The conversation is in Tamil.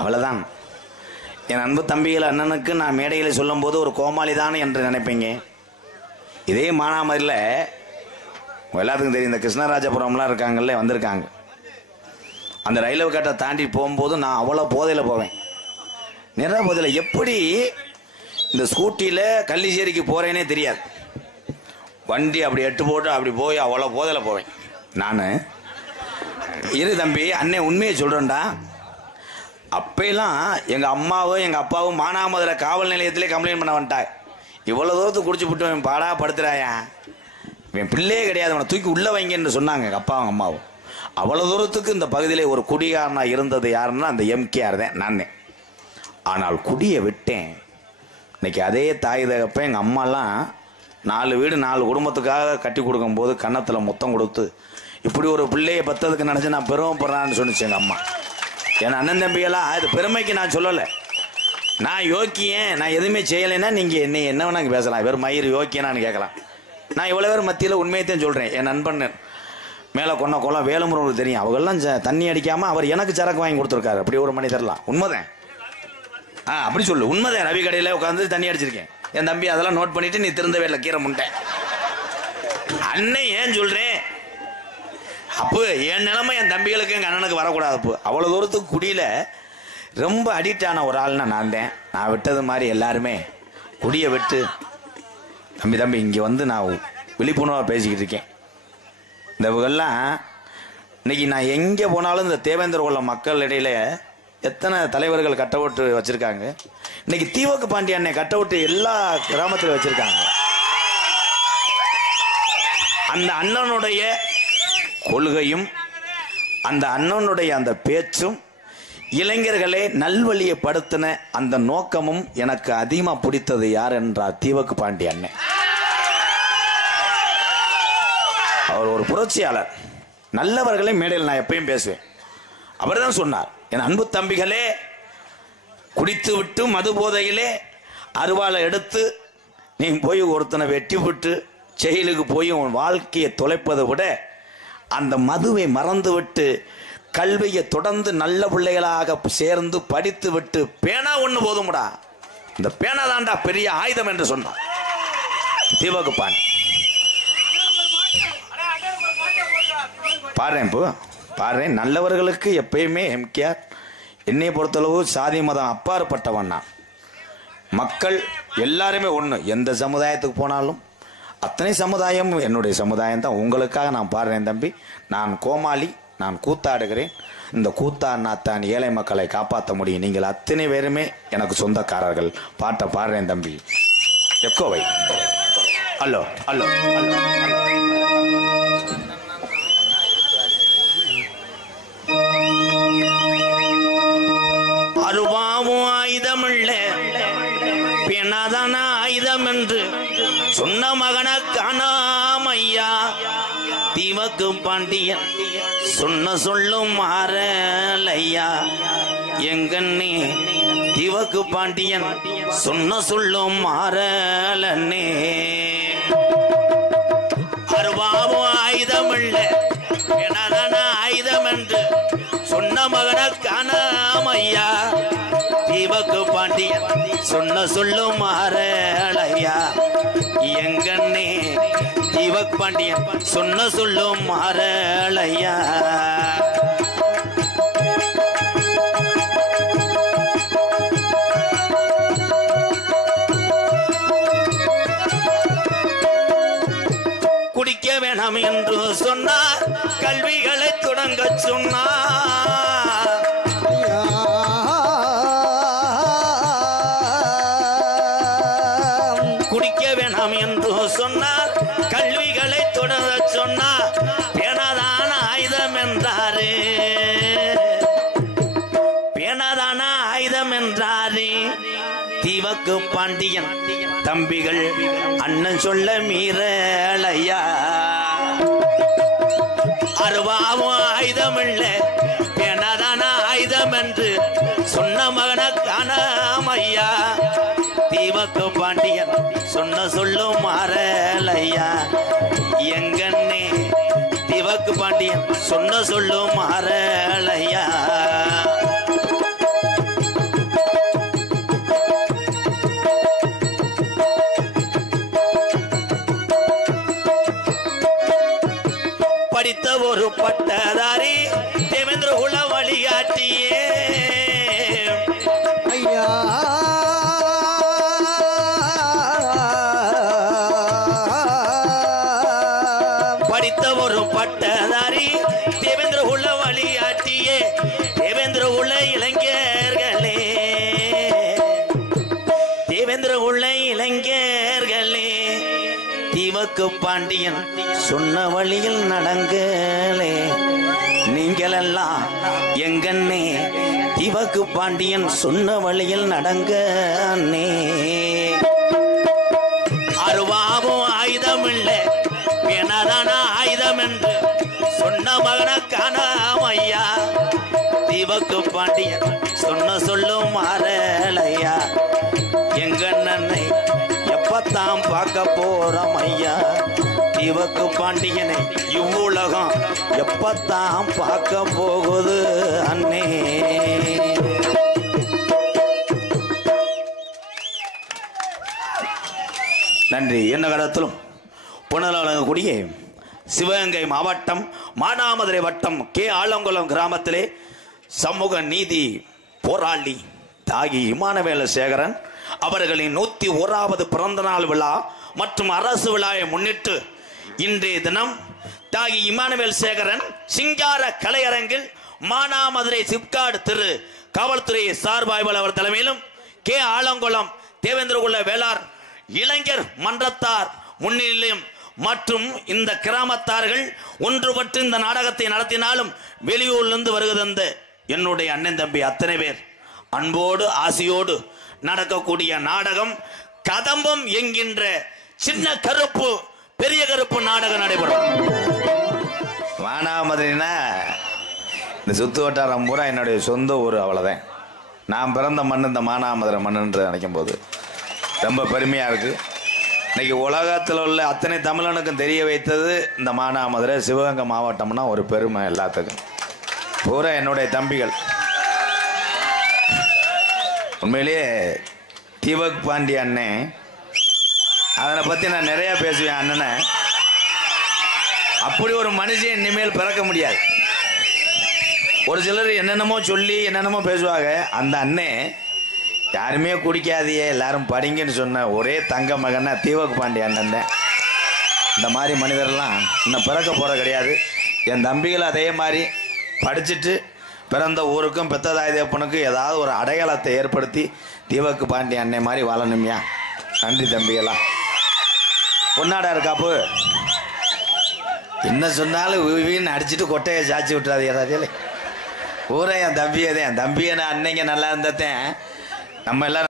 அவ்வளோதான். என் அன்பு தம்பிகள் அண்ணனுக்கு நான் மேடையில் சொல்லும்போது ஒரு கோமாளி தான் என்று நினைப்பீங்க. இதே மானாமரியில் எல்லாத்துக்கும் தெரியும், இந்த கிருஷ்ணராஜபுரம்லாம் இருக்காங்கல்ல, வந்திருக்காங்க. அந்த ரயில்வே கேட்டை தாண்டி போகும்போது நான் அவ்வளோ போதையில் போவேன், நிறைய போதையில். எப்படி இந்த ஸ்கூட்டியில் கள்ளிச்சேரிக்கு போகிறேனே தெரியாது. வண்டி அப்படி எட்டு போட்டு அப்படி போய் அவ்வளோ போதையில் போவேன் நான். இரு தம்பி, அண்ணன் உண்மையை சொல்கிறேன்டா. அப்பெல்லாம் எங்கள் அம்மாவும் எங்கள் அப்பாவும் மானாமதுரை காவல் நிலையத்திலே கம்ப்ளைண்ட் பண்ண வந்துட்டாங்க. இவ்வளோ தூரத்துக்கு குடிச்சு விட்டு இவன் பாடா படுத்துறாயா, இவன் பிள்ளையே கிடையாது, அவனை தூக்கி உள்ளே வைங்கன்னு சொன்னாங்க எங்கள் அப்பாவும் அம்மாவும். அவ்வளோ தூரத்துக்கு இந்த பகுதியில் ஒரு குடிகாரனாக இருந்தது யாருன்னா அந்த எம்கேஆர் தான், நானே. ஆனால் குடியை விட்டேன். இன்னைக்கு அதே தாய் தகப்ப எங்கள் அம்மாலாம் 4 வீடு 4 குடும்பத்துக்காக கட்டி கொடுக்கும்போது கன்னத்தில் முத்தம் கொடுத்து இப்படி ஒரு பிள்ளையை பத்ததுக்கு நினச்சி நான் பெருமைப்படுறான்னு சொன்னிச்சு எங்கள் அம்மா. என் அண்ணன் தம்பியெல்லாம் இது பெருமைக்கு நான் சொல்லலை. நான் யோக்கியன், நான் எதுவுமே செய்யலைன்னா நீங்கள் என்ன வேணாங்க பேசலாம், வெறும் மயிர் யோக்கியனான்னு கேட்கலாம். நான் இவ்வளோ பேர் மத்தியில் உண்மையத்தையும் சொல்கிறேன். என் நண்பன் மேலே கொன்ன குளம் வேலுமுருகனுக்கு தெரியும், அவங்கெல்லாம் தண்ணி அடிக்காமல் அவர் எனக்கு சரக்கு வாங்கி கொடுத்துருக்காரு. அப்படி ஒரு மனிதர்லாம் உண்மைதான். அப்படி சொல்லு, உண்மைதான். ரவி கடையில் உட்காந்து தண்ணி அடிச்சிருக்கேன். என் தம்பி அதெல்லாம் நோட் பண்ணிட்டு நீ திருந்தவே இல்லை, கீரை முட்டேன். அண்ணன் ஏன் சொல்கிறேன், அப்போ என் நிலைமை என் தம்பிகளுக்கு எங்கள் அண்ணனுக்கு வரக்கூடாது. அப்போ அவ்வளோ தூரத்துக்கு குடியில் ரொம்ப அடிக்ட் ஆன ஒரு ஆள்னா நான் தான். நான் விட்டது மாதிரி எல்லாருமே குடியை விட்டு தம்பி இங்கே வந்து நான் விழிப்புணர்வாக பேசிக்கிட்டு இருக்கேன். இந்த இவங்கெல்லாம் இன்னைக்கு நான் எங்கே போனாலும் இந்த தேவேந்திர குல மக்கள் இடையில எத்தனை தலைவர்கள் கட் அவுட் வச்சுருக்காங்க. இன்னைக்கு தீவக்கு பாண்டிய அண்ணன் கட் அவுட் எல்லா கிராமத்திலும் வச்சுருக்காங்க. அந்த அண்ணனுடைய கொள்கையும் அந்த அண்ணனுடைய அந்த பேச்சும் இளைஞர்களை நல்வழியை படுத்தின அந்த நோக்கமும் எனக்கு அதிகமாக பிடித்தது யார் என்றார் தீவக்கு பாண்டிய அண்ணன். அவர் ஒரு புரட்சியாளர். நல்லவர்களை மேடையில் நான் எப்பயும் பேசுவேன். அவர் தான் சொன்னார், என் அன்பு தம்பிகளே, குடித்து விட்டு மது போதையிலே அருவாளை எடுத்து நீ போய் ஒருத்தனை வெட்டி விட்டு செயலுக்கு போய் உன் வாழ்க்கையை தொலைப்பதை விட அந்த மதுவை மறந்து விட்டு கல்வியை தொடர்ந்து நல்ல பிள்ளைகளாக சேர்ந்து படித்து விட்டு பேனா ஒன்று போதும்டா, இந்த பேனா தாண்டா பெரிய ஆயுதம் என்று சொன்னார் தீவக்கு பாண்டி. பாரு நல்லவர்களுக்கு எப்பயுமே எம்கேஆர் என்னை பொறுத்தளவு சாதி மதம் அப்பாற்பட்டவன். நான் மக்கள் எல்லாருமே ஒன்று. எந்த சமுதாயத்துக்கு போனாலும் அத்தனை சமுதாயம் என்னுடைய சமுதாயம் தான். உங்களுக்காக நான் பாடுறேன் தம்பி. நான் கோமாளி, நான் கூத்தாடுகிறேன். இந்த கூத்தாடினாத்தான் ஏழை மக்களை காப்பாற்ற முடியும். நீங்கள் அத்தனை பேருமே எனக்கு சொந்தக்காரர்கள். பாட்டை பாடுறேன் தம்பி. எக்கோவை அல்லோ அல்லோ அல்லோ. அருவாவும் ஆயுதமில்ல பெணாதான ஆயுதம் என்று சொன்ன மகன காணாமையா தீவக்கு பாண்டியன் சொன்ன சொல்லும் மாறலையா. எங்கண்ணே தீவக்கு பாண்டியன் சொன்ன சொல்லும் மாறலன்னே. அருவாவும் ஆயுதமில்ல பெணாதான ஆயுதம் என்று சொன்ன மகன காணாமையா தீவக்கு பாண்டியன் சொன்ன சொல்லும் மாறலையா. எங்கண்ணே தீவக் பாண்டியன் சொன்ன சொல்லும் மாறலையா. குடிக்க வேணாம் என்று சொன்னார், கல்விகளை தொடங்க சொன்னார். குடிக்க வேணாம் என்று சொன்னார், கல்விகளை தொடர சொன்னார். பேனாதான ஆயுதம் என்றாரு, பேனாதான ஆயுதம் என்றாரு தீவக்கு பாண்டியன். தம்பிகள் அண்ணன் சொல்ல மீறலையா. அருவாவும் ஆயுதம் இல்லை பேனாதான ஆயுதம் என்று சொன்ன மகன காணாமையா தீவக்கு பாண்டியன் சொன்ன சொல்லும் மாறலையா. எங்கண்ணே தீவக்கு பாண்டியன் சொன்ன சொல்லும் மாறலையா. தீவக்கு பாண்டியன் சொன்ன வழியில் நடங்களே, நீங்கள் எல்லாம் எங்கண்ணே தீவக்கு பாண்டியன் சொன்ன வழியில் நடங்க அண்ணே. அருவாவும் ஆயுதம் இல்லை வேணாதான ஆயுதம் என்று சொன்ன மகனுக்கான ஐயா, தீவக்கு பாண்டியன் சொன்ன சொல்லும் மாறலையா, எங்க அண்ணனை எப்பத்தான் பார்க்க போறோம் ஐயா, தீவக்கு பாண்டியனை இவ்வுலகம் எப்பத்தான் பார்க்க போகுது அண்ணே. நன்றி. என்ன கடத்திலும் புனல் வழங்கக்கூடிய சிவகங்கை மாவட்டம் மானாமதுரை வட்டம் கே ஆலங்குளம் கிராமத்திலே சமூக நீதி போராளி தாகி இமானுவேல் சேகரன் அவர்களின் 101வது பிறந்த நாள் விழா மற்றும் அரசு விழாவை முன்னிட்டு இன்றைய தினம் தாகி இமானுவேல் சேகரன் சிங்கார கலையரங்கில் மானாமதுரை சிப்காடு திரு காவல்துறை சார்பாய்வாளர் அவர் தலைமையிலும் கே ஆலங்குளம் தேவேந்திரகுல வேளார் இளைஞர் மன்றத்தார் முன்னிலையும் மற்றும் இந்த கிராமத்தார்கள் ஒன்றுபட்டு இந்த நாடகத்தை நடத்தினாலும் வெளியூரிலிருந்து வருகிற என்னுடைய அண்ணன் தம்பி அத்தனை பேர் அன்போடு ஆசையோடு நடக்கக்கூடிய நாடகம் கதம்பம் என்கின்ற சின்ன கருப்பு பெரிய கருப்பு நாடகம் நடைபெறும். மானாமதுரைனா இந்த சுத்து வட்டாரம் பூரா என்னுடைய சொந்த ஊர், அவ்வளோதான். நான் பிறந்த மண் இந்த மானாமதுரை மண்ணுன்று நினைக்கும் போது ரொம்ப பெருமையாக இருக்குது. இன்னைக்கு உலகத்தில் உள்ள அத்தனை தமிழனுக்கும் தெரிய வைத்தது இந்த மானாமதுரை சிவகங்கை மாவட்டம்னா ஒரு பெருமை எல்லாத்துக்கும். பூரா என்னுடைய தம்பிகள். உண்மையிலேயே தீவக் பாண்டி அண்ணே, அதனை பற்றி நான் நிறையா பேசுவேன். அண்ணனை அப்படி ஒரு மனுஷன் இனிமேல் பிறக்க முடியாது. ஒரு சிலர் என்னென்னமோ சொல்லி என்னென்னமோ பேசுவாங்க. அந்த அண்ணே யாருமே குடிக்காதையே எல்லாரும் படிங்கன்னு சொன்ன ஒரே தங்க மகன்னா தீவக் பாண்டி அண்ணன் தான். இந்த மாதிரி மனிதர்லாம் இன்னும் பிறக்க போகிற கிடையாது. என் தம்பிகள் அதே மாதிரி படிச்சுட்டு பிறந்த ஊருக்கும் பெத்ததாய் தேப்பனுக்கும் ஏதாவது ஒரு அடையாளத்தை ஏற்படுத்தி தீவக்கு பாண்டி அன்னை மாதிரி வாழணுமியா. நன்றி தம்பிகளா. பொன்னாடா இருக்காப்பு என்ன சொன்னாலும் வீண் அடிச்சுட்டு கொட்டையை சாச்சி விட்டுறாது ஏதாவது ஊரே. என் தம்பியை தான், என் தம்பியை நான் அன்னைங்க நல்லா இருந்தேன். நம்ம எல்லாரும்